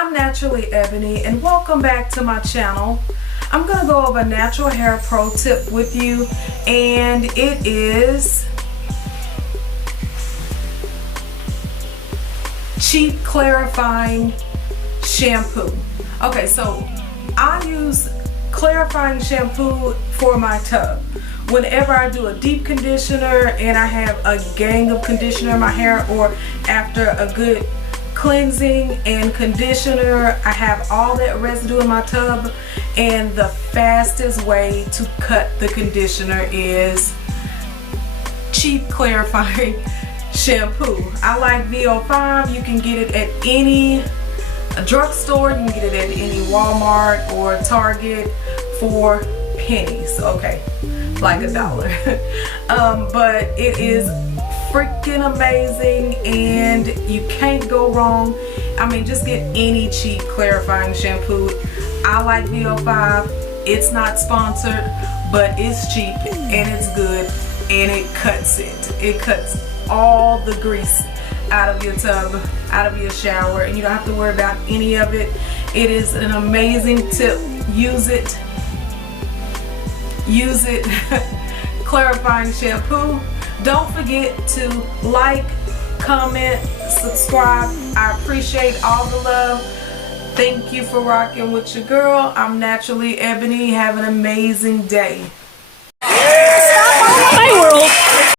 I'm Naturally Ebony and welcome back to my channel. I'm going to go over a natural hair pro tip with you, and it is cheap clarifying shampoo. Okay, so I use clarifying shampoo for my tub. Whenever I do a deep conditioner and I have a gang of conditioner in my hair, or after a good cleansing and conditioner, I have all that residue in my tub, and the fastest way to cut the conditioner is cheap clarifying shampoo. I like VO5. You can get it at any drugstore, you can get it at any Walmart or Target for pennies, okay, like $1. But it is freaking amazing and you can't go wrong. I mean, just get any cheap clarifying shampoo. I like VO5. It's not sponsored, but it's cheap and it's good, and it cuts it. It cuts all the grease out of your tub, out of your shower, and you don't have to worry about any of it. It is an amazing tip. Use it. Use it. Clarifying shampoo. Don't forget to like, comment, subscribe. I appreciate all the love. Thank you for rocking with your girl. I'm Naturally Ebony. Have an amazing day. My world.